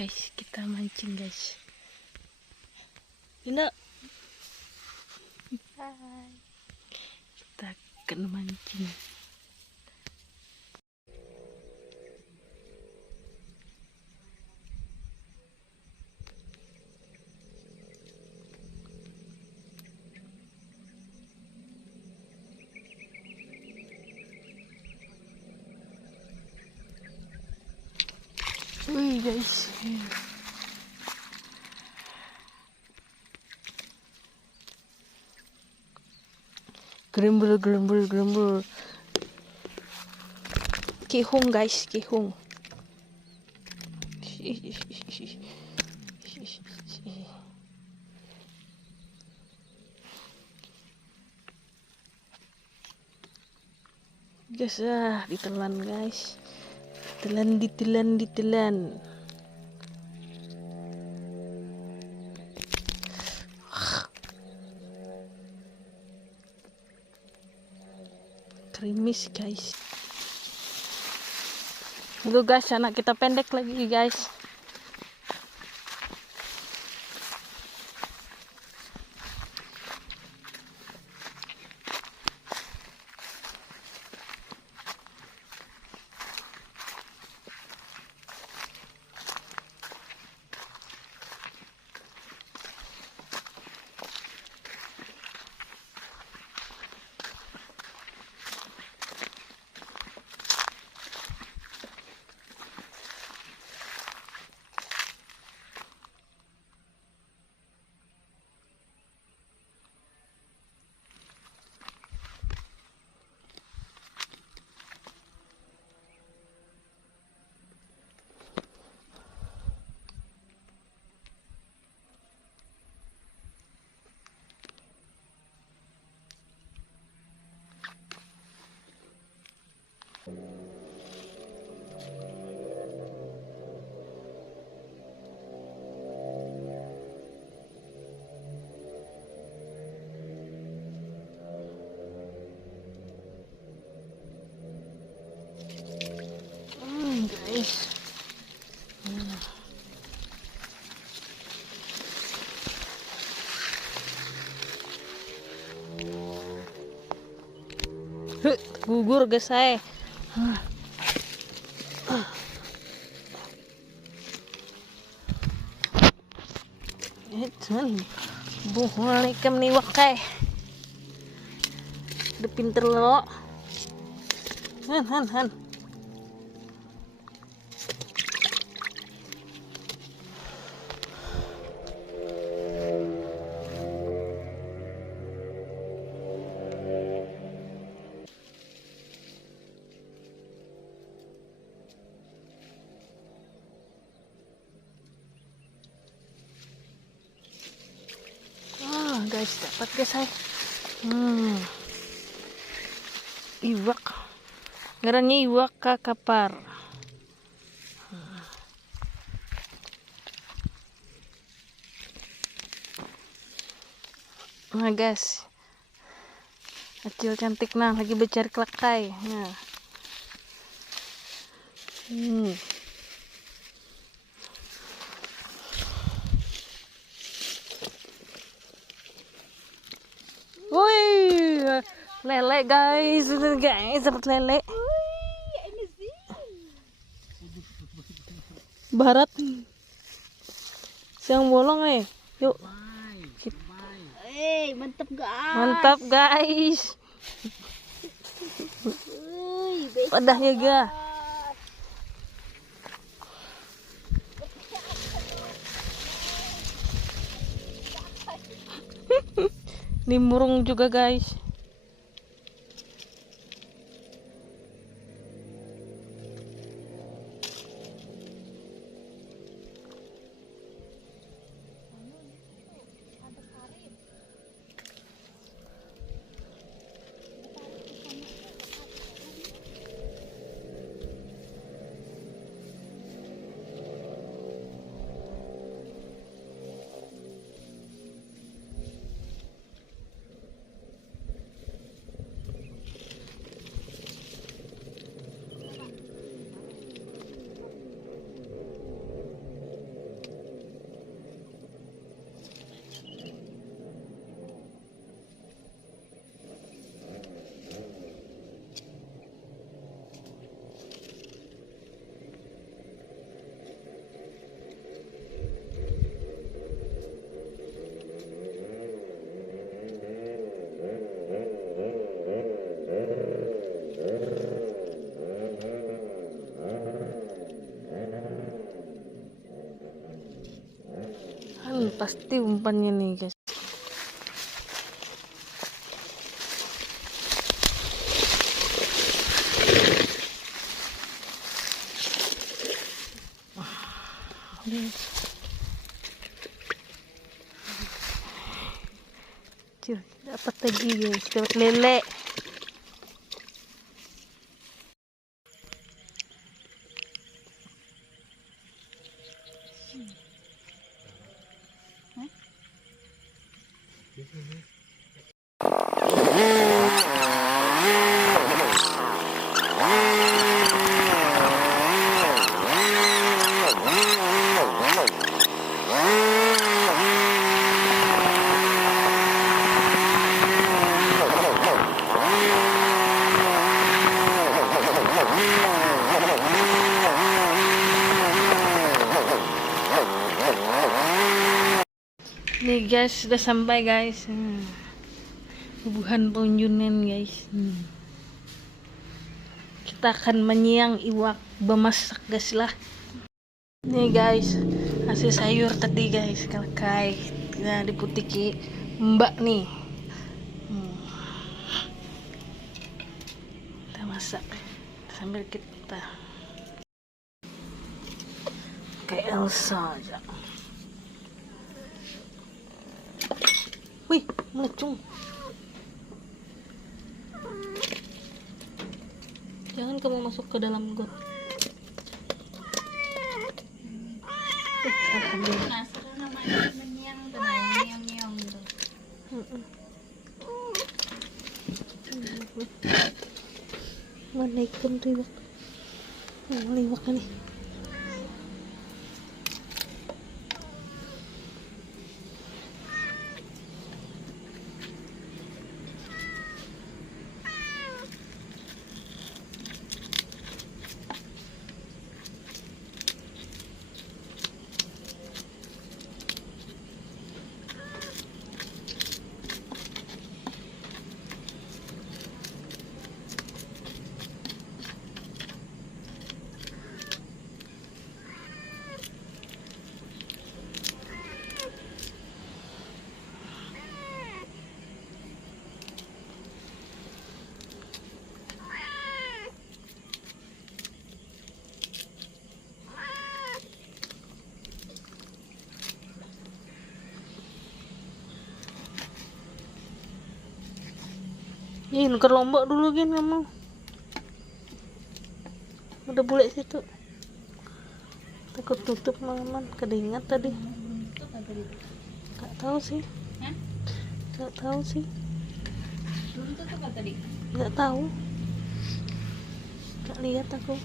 guys, kita mancing guys. Ini hai, kita akan mancing. Wih guys, gerembul. Kihung guys, kihung. Guys, ditelan guys. Ditelan. Krimis guys. Itu guys, anak kita pendek lagi guys. Guys. Gugur guys saya. Buhul ikan nih wakai. Udah pinter lo. Han. Guys, dapat guys saya. Iwak. Ngarannya iwak kakapar. Nah guys, kecil cantik nah lagi bercari kelakai. Nah. Woi, lele guys, dapat lele. Barat, siang bolong yuk. Mantap guys. Padahnya ga. Nimurung juga guys. pasti umpannya nih guys. Dapat lagi guys, dapat lele. Nih guys, sudah sampai guys. Bubuhan Punjunen guys. Kita akan menyiang iwak bemasak guys lah. Nih guys, hasil sayur tadi guys, kalkai. Nah, diputiki mbak nih. Kita masak sambil kita kayak Elsa aja. Wih, melecung. Jangan kamu masuk ke dalam got. Nah, sekarang namanya menyiang tuh, menyiang tuh. Mana ikan tuh? Liwak nih. Ih, nuker lombok dulu gin kamu. Udah bule situ. Takut tutup malaman, kedingat tadi. Gak tahu sih. Gak tahu sih. Belum tutup apa tadi? Gak tahu. Gak lihat aku.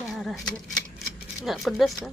Cara aja. Nggak pedas kan?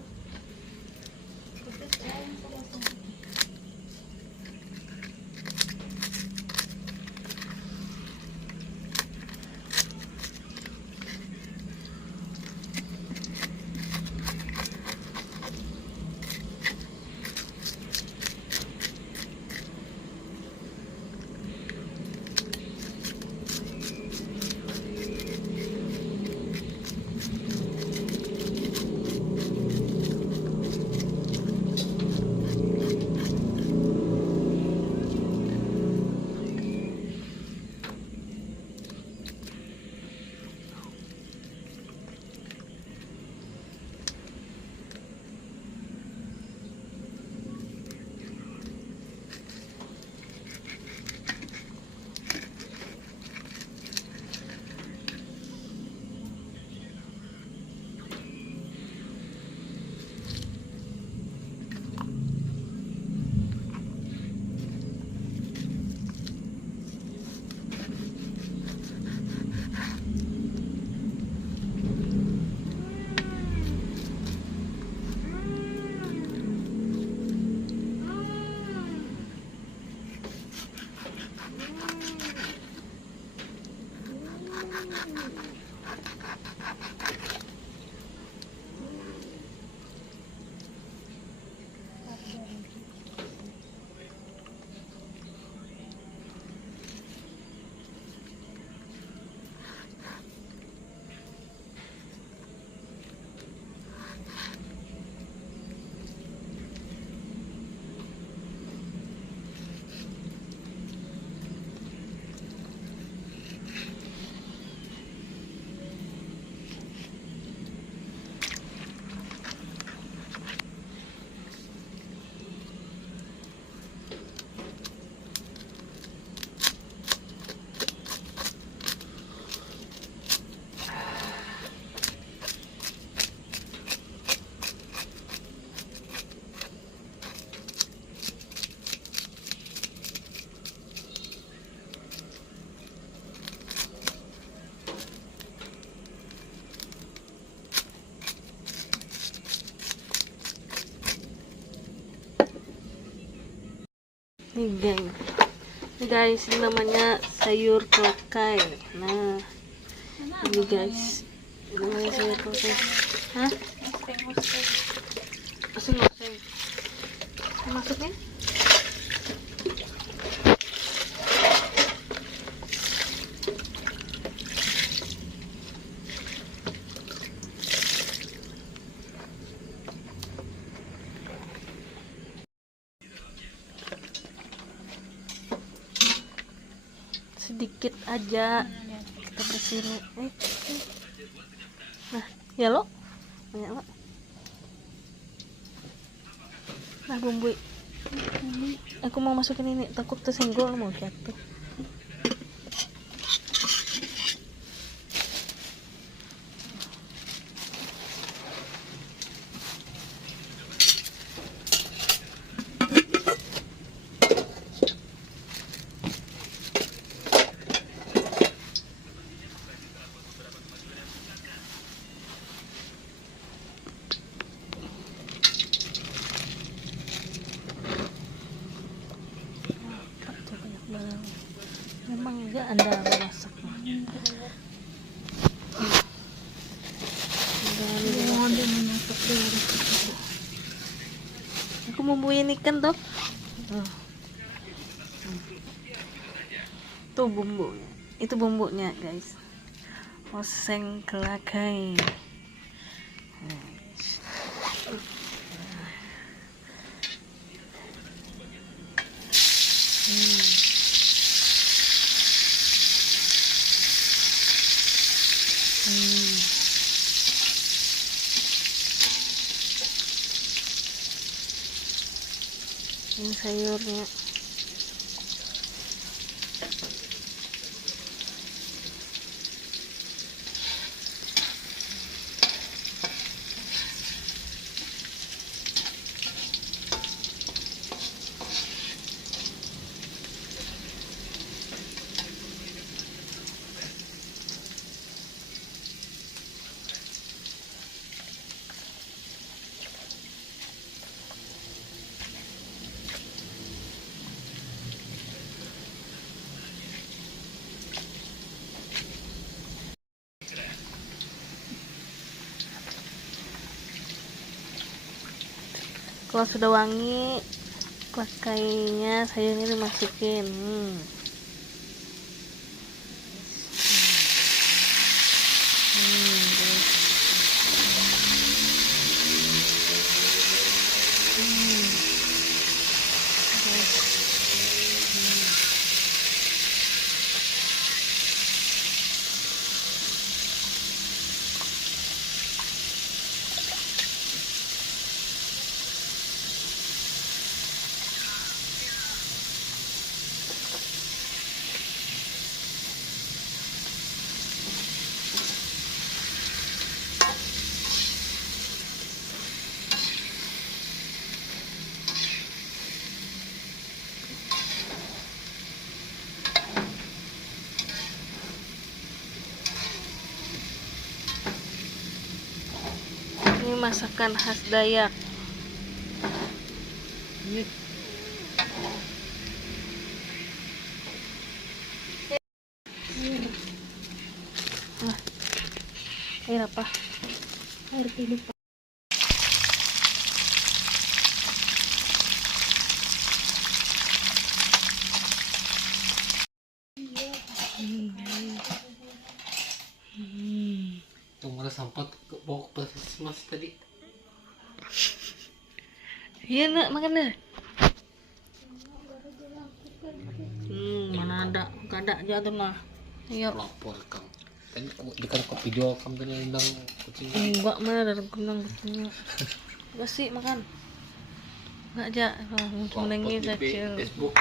Ini guys, ini namanya sayur kelakai. Nah, ini guys, ini namanya sayur kelakai. Hah? Oseng. Maksudnya? Sedikit aja kita bersihin. Nah, ya lo banyak lo. Nah, bumbu aku mau masukin ini, takut tersenggol mau jatuh. Memang enggak Anda masak. Aku bumbuin ikan tuh. Tuh bumbunya. Itu bumbunya, guys. Oseng kelakai. Ini sayurnya. Kalau sudah wangi, kelakainya sayurnya dimasukin. Ini masakan khas Dayak. Air apa? Air tidur. Yang mana sampah bawa ke puskesmas tadi. Iya nak makan deh. Mana ada, gak ada jatuh lah. Ayo. Lapor kang. Tadi dekat ke video kamu tadi nendang kucing. Enggak mana dari gunung kucingnya. Gak sih makan. Enggak aja. Cuma Lapor nengis di kecil. Facebook.